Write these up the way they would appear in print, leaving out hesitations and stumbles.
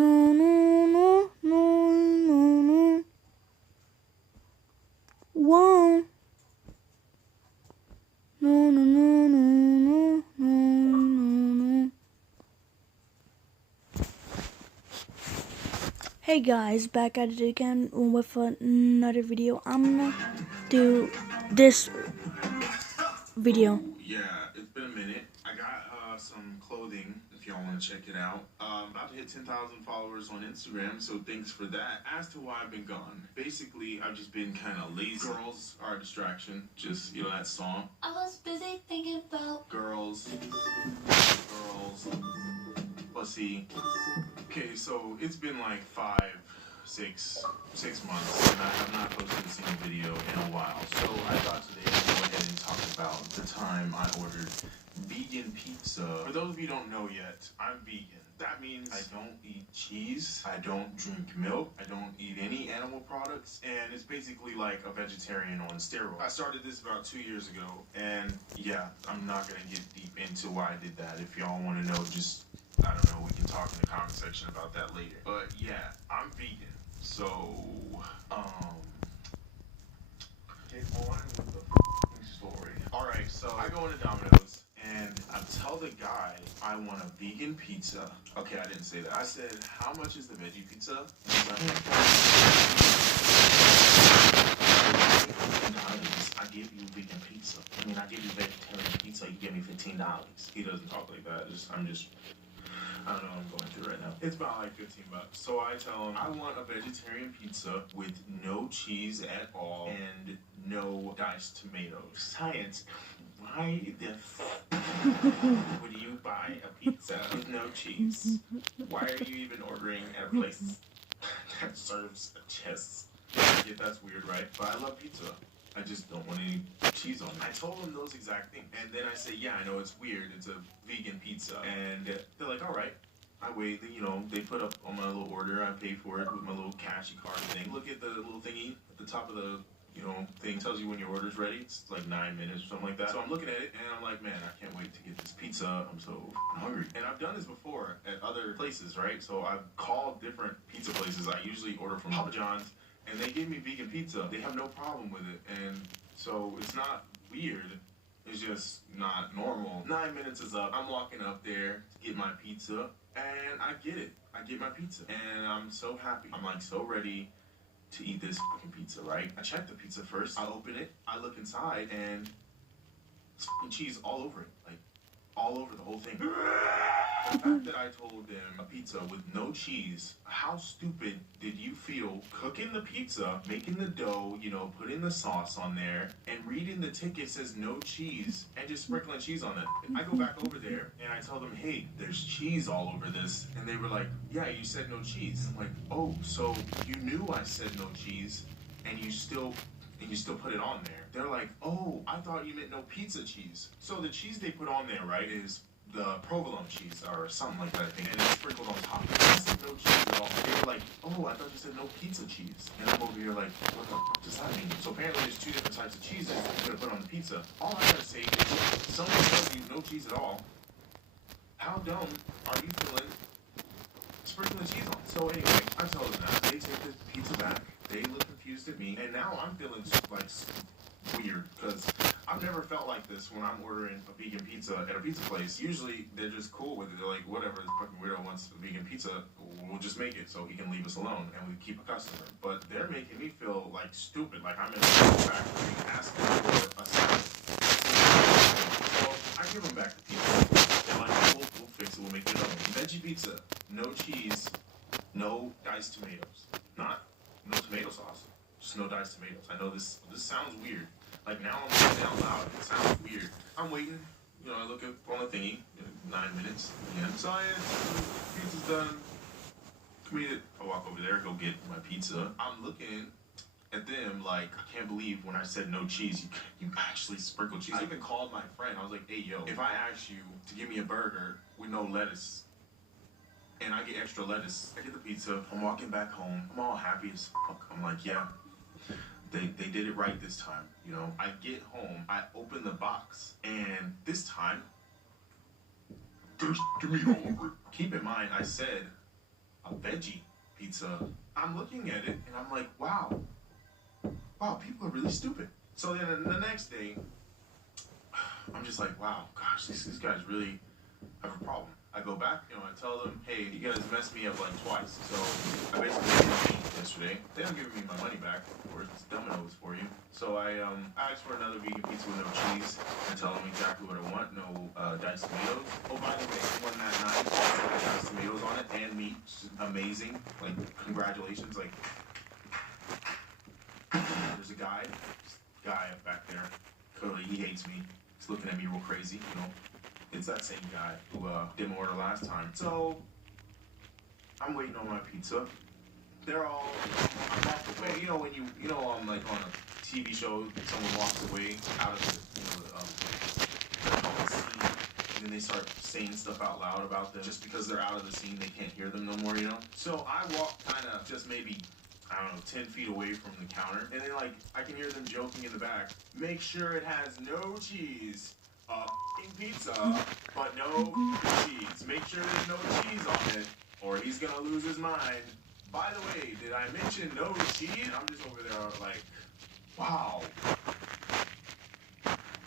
no, no, no, no, no, no. Whoa. No, no, no, no, no, no, no. Hey guys, back at it again with another video. I'm gonna do this video. Yeah, it's been a minute. I got some clothing if y'all want to check it out. About to hit 10,000 followers on Instagram, so thanks for that. As to why I've been gone, basically I've just been kind of lazy. Girls are a distraction. Just, you know that song? I was busy thinking about Girls, pussy. Okay, so it's been like 6 months, and I have not posted a single video in a while. So I thought today I'd go ahead and talk about the time I ordered vegan pizza. For those of you who don't know yet, I'm vegan. That means I don't eat cheese, I don't drink milk, I don't eat any animal products, and it's basically like a vegetarian on steroids. I started this about 2 years ago, and yeah, I'm not gonna get deep into why I did that. If y'all want to know, just, I don't know, we can talk in the comment section about that later. But yeah, I'm vegan. So, get on with the f***ing story. Alright, so I go into Domino's, and I tell the guy I want a vegan pizza. Okay, I didn't say that. I said, how much is the veggie pizza? And he's like, $15. I give you vegan pizza. I mean, I give you vegetarian pizza, you give me $15. He doesn't talk like that. I don't know what I'm going through right now. It's about like $15. So I tell him I want a vegetarian pizza with no cheese at all and no diced tomatoes. Science, why the would you buy a pizza with no cheese? Why are you even ordering at a place that serves cheese? Yeah, that's weird, right? But I love pizza. I just don't want any cheese on it. I told them those exact things. And then I say, yeah, I know it's weird. It's a vegan pizza. And they're like, all right. I wait, you know, they put up on my little order. I pay for it with my little cashy card thing. Look at the little thingy at the top of the, you know, thing. Tells you when your order's ready. It's like 9 minutes or something like that. So I'm looking at it and I'm like, man, I can't wait to get this pizza. I'm so hungry. And I've done this before at other places, right? So I've called different pizza places. I usually order from Papa John's. And they give me vegan pizza. They have no problem with it. And so it's not weird. It's just not normal. 9 minutes is up. I'm walking up there to get my pizza. And I get it. I get my pizza. And I'm so happy. I'm like so ready to eat this fucking pizza, right? I check the pizza first. I open it. I look inside. And it's fucking cheese all over it. Like, all over the whole thing. The fact that I told them a pizza with no cheese, how stupid did you feel cooking the pizza, making the dough, you know, putting the sauce on there, and reading the ticket says no cheese, and just sprinkling cheese on it? I go back over there, and I tell them, hey, there's cheese all over this. And they were like, yeah, you said no cheese. I'm like, oh, so you knew I said no cheese, and you still put it on there. They're like, oh, I thought you meant no pizza cheese. So the cheese they put on there, right, is the provolone cheese or something like that, I think, and it's sprinkled on top. I said no cheese at all. They were like, oh, I thought you said no pizza cheese. And I'm over here like, what the fuck does that mean? So apparently there's 2 different types of cheeses you're gonna put on the pizza. All I gotta say is, someone tells you no cheese at all, how dumb are you feeling sprinkling cheese on? So anyway, I tell them that. They take the pizza back. They look confused at me, and now I'm feeling like weird, because I've never felt like this when I'm ordering a vegan pizza at a pizza place. Usually they're just cool with it. They're like, whatever, this fucking weirdo wants a vegan pizza, we'll just make it so he can leave us alone and we keep a customer. But they're making me feel like stupid, like I'm in a factory asking for a salad. So I give them back the pizza. They're like, we'll fix it, we'll make it up. Veggie pizza, no cheese, no diced tomatoes. No tomato sauce. Just no diced tomatoes. I know this sounds weird. Like now I'm saying it out loud. It sounds weird. I'm waiting. You know, I look up on the thingy. 9 minutes. Yeah. Science. Pizza's done. Completed. I walk over there, go get my pizza. I'm looking at them like, I can't believe when I said no cheese, you actually sprinkled cheese. I even called my friend. I was like, hey, yo, if I ask you to give me a burger with no lettuce, and I get extra lettuce, I get the pizza, I'm walking back home, I'm all happy as fuck. I'm like, yeah, they did it right this time, you know? I get home, I open the box, and this time, there's meat all over it. Keep in mind, I said a veggie pizza. I'm looking at it and I'm like, wow, people are really stupid. So then the next day, I'm just like, wow, gosh, these guys really have a problem. I go back, I tell them, hey, you guys messed me up like twice. So I basically didn't eat yesterday. They don't give me my money back, of course. It's Domino's for you. So I asked for another vegan pizza with no cheese. I tell them exactly what I want. No diced tomatoes. Oh, by the way, one that night, diced tomatoes on it and meat. Amazing. Like, congratulations. Like, there's a guy up back there. Clearly, he hates me. He's looking at me real crazy, It's that same guy who didn't order last time. So I'm waiting on my pizza. They're all I walk away. When like on a TV show, someone walks away out of the scene, and then they start saying stuff out loud about them just because they're out of the scene. They can't hear them no more. So I walk kind of just maybe, I don't know, 10 feet away from the counter, and then I can hear them joking in the back. Make sure it has no cheese. Pizza, but no cheese. Make sure there's no cheese on it, or he's gonna lose his mind. By the way, did I mention no cheese? I'm just over there like, wow.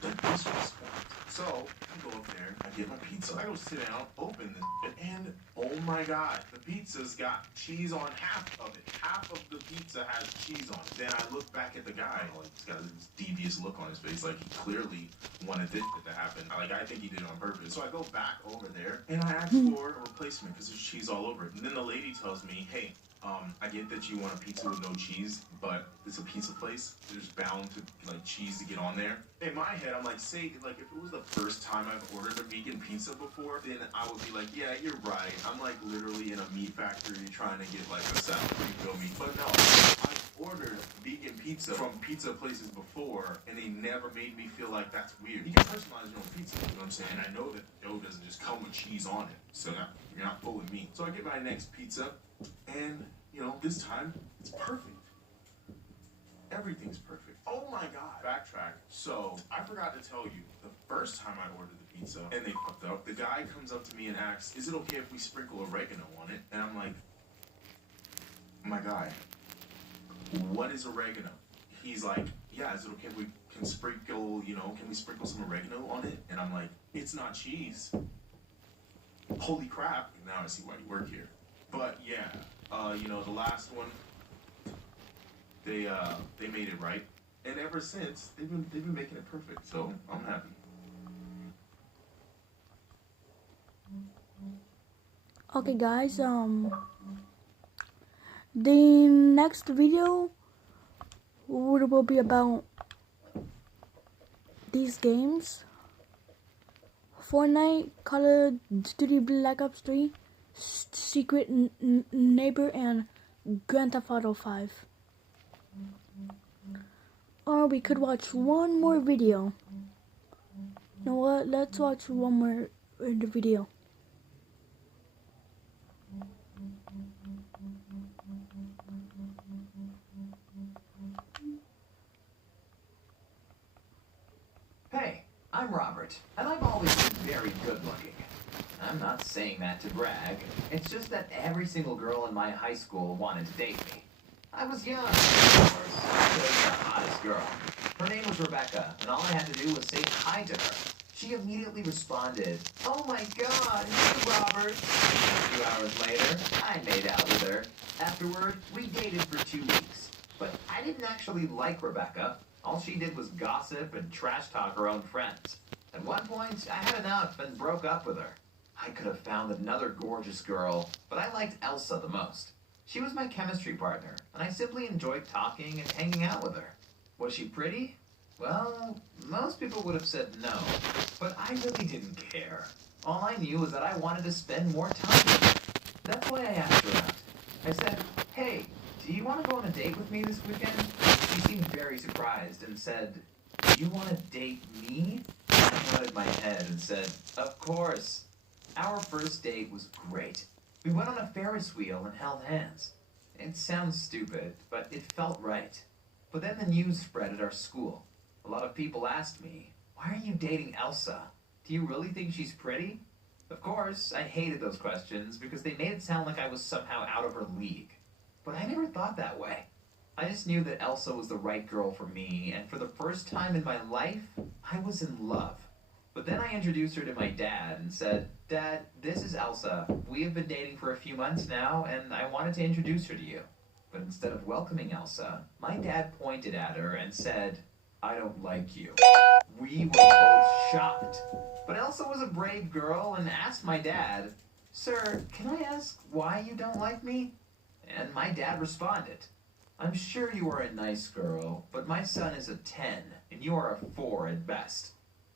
The disrespect. So I go up there, I get my pizza, I go sit down, open this, and oh my god, the pizza's got cheese on half of it. Half of the pizza has cheese on it. Then I look back at the guy, he's got this devious look on his face, like he clearly wanted this to happen. I think he did it on purpose. So I go back over there, and I ask for a replacement because there's cheese all over it. And then the lady tells me, hey, I get that you want a pizza with no cheese, but it's a pizza place. There's bound to cheese to get on there. In my head, I'm like, if it was the first time I've ordered a vegan pizza before, then I would be like, yeah, you're right. I'm literally in a meat factory trying to get a salad. You feel me? But no, I've ordered vegan pizza from pizza places before, and they never made me feel like that's weird. You can personalize your own pizza, you know what I'm saying? I know that dough doesn't just come with cheese on it, so you're not fooling me. So I get my next pizza. And, this time, it's perfect. Everything's perfect. Oh my god. Backtrack. So, I forgot to tell you, the first time I ordered the pizza, and they fucked up, the guy comes up to me and asks, is it okay if we sprinkle oregano on it? And I'm like, my guy, what is oregano? He's like, yeah, is it okay if we can sprinkle, can we sprinkle some oregano on it? And I'm like, it's not cheese. Holy crap. Now I see why you work here. But yeah, the last one, they made it right, and ever since they've been making it perfect. So I'm happy. Okay, guys. The next video will be about these games: Fortnite, Call of Duty Black Ops 3. Secret Neighbor, and Grand Theft Auto 5. Or we could watch one more video. You know what? Let's watch one more video. Hey, I'm Robert, and I've always been very good looking. I'm not saying that to brag. It's just that every single girl in my high school wanted to date me. I was young, of course. I was the hottest girl. Her name was Rebecca, and all I had to do was say hi to her. She immediately responded, "Oh my god, hey Robert." A few hours later, I made out with her. Afterward, we dated for 2 weeks. But I didn't actually like Rebecca. All she did was gossip and trash talk her own friends. At one point, I had enough and broke up with her. I could have found another gorgeous girl, but I liked Elsa the most. She was my chemistry partner, and I simply enjoyed talking and hanging out with her. Was she pretty? Well, most people would have said no, but I really didn't care. All I knew was that I wanted to spend more time with her. That's why I asked her out. I said, "Hey, do you want to go on a date with me this weekend?" She seemed very surprised and said, "You want to date me?" I nodded my head and said, "Of course." Our first date was great. We went on a Ferris wheel and held hands. It sounds stupid, but it felt right. But then the news spread at our school. A lot of people asked me, "Why are you dating Elsa? Do you really think she's pretty?" Of course, I hated those questions because they made it sound like I was somehow out of her league. But I never thought that way. I just knew that Elsa was the right girl for me, and for the first time in my life, I was in love. But then I introduced her to my dad and said, "Dad, this is Elsa. We have been dating for a few months now, and I wanted to introduce her to you." But instead of welcoming Elsa, my dad pointed at her and said, "I don't like you." We were both shocked. But Elsa was a brave girl and asked my dad, "Sir, can I ask why you don't like me?" And my dad responded, "I'm sure you are a nice girl, but my son is a 10, and you are a 4 at best."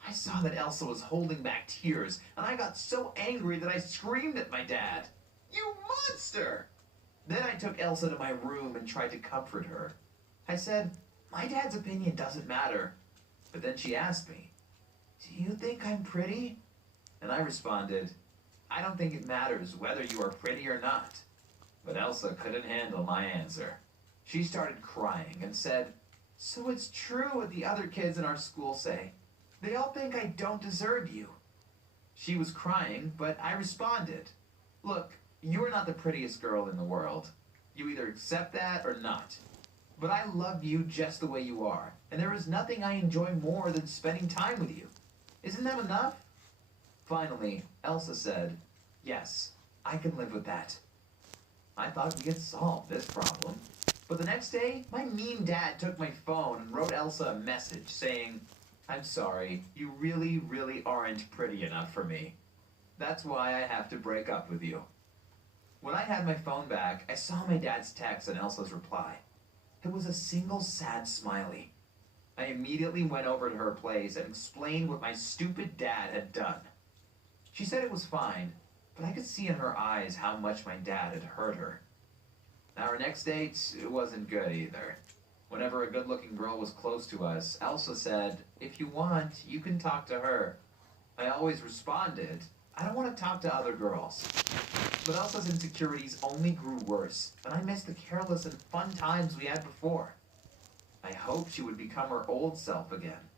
I saw that Elsa was holding back tears, and I got so angry that I screamed at my dad, "You monster!" Then I took Elsa to my room and tried to comfort her. I said, "My dad's opinion doesn't matter." But then she asked me, "Do you think I'm pretty?" And I responded, "I don't think it matters whether you are pretty or not." But Elsa couldn't handle my answer. She started crying and said, "So it's true what the other kids in our school say. They all think I don't deserve you." She was crying, but I responded, "Look, you are not the prettiest girl in the world. You either accept that or not. But I love you just the way you are, and there is nothing I enjoy more than spending time with you. Isn't that enough?" Finally, Elsa said, "Yes, I can live with that." I thought we had solved this problem. But the next day, my mean dad took my phone and wrote Elsa a message saying, "I'm sorry, you really, really aren't pretty enough for me. That's why I have to break up with you." When I had my phone back, I saw my dad's text and Elsa's reply. It was a single sad smiley. I immediately went over to her place and explained what my stupid dad had done. She said it was fine, but I could see in her eyes how much my dad had hurt her. Our next date, it wasn't good either. Whenever a good-looking girl was close to us, Elsa said, "If you want, you can talk to her." I always responded, "I don't want to talk to other girls." But Elsa's insecurities only grew worse, and I missed the careless and fun times we had before. I hoped she would become her old self again.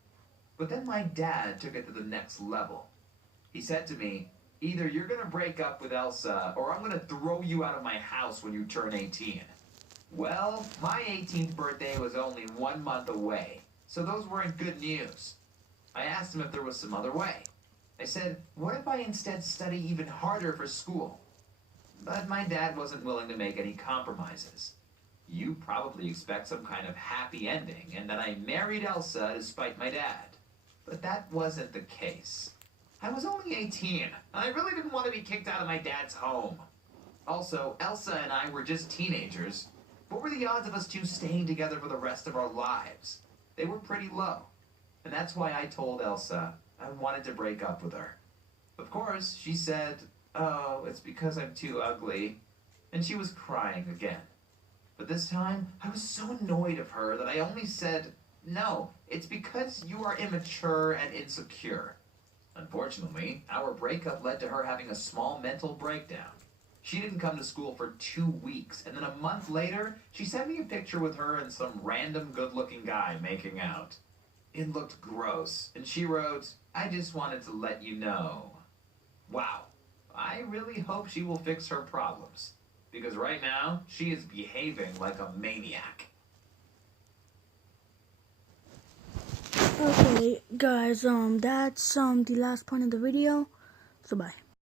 But then my dad took it to the next level. He said to me, "Either you're going to break up with Elsa, or I'm going to throw you out of my house when you turn 18. Well, my 18th birthday was only 1 month away, so those weren't good news. I asked him if there was some other way. I said, "What if I instead study even harder for school?" But my dad wasn't willing to make any compromises. You probably expect some kind of happy ending, and that I married Elsa despite my dad. But that wasn't the case. I was only 18, and I really didn't want to be kicked out of my dad's home. Also, Elsa and I were just teenagers. What were the odds of us two staying together for the rest of our lives? They were pretty low. And that's why I told Elsa I wanted to break up with her. Of course, she said, "Oh, it's because I'm too ugly." And she was crying again. But this time, I was so annoyed of her that I only said, "No, it's because you are immature and insecure." Unfortunately, our breakup led to her having a small mental breakdown. She didn't come to school for 2 weeks, and then a month later, she sent me a picture with her and some random good-looking guy making out. It looked gross, and she wrote, "I just wanted to let you know." Wow. I really hope she will fix her problems, because right now, she is behaving like a maniac. Okay, guys, that's the last point of the video. So bye.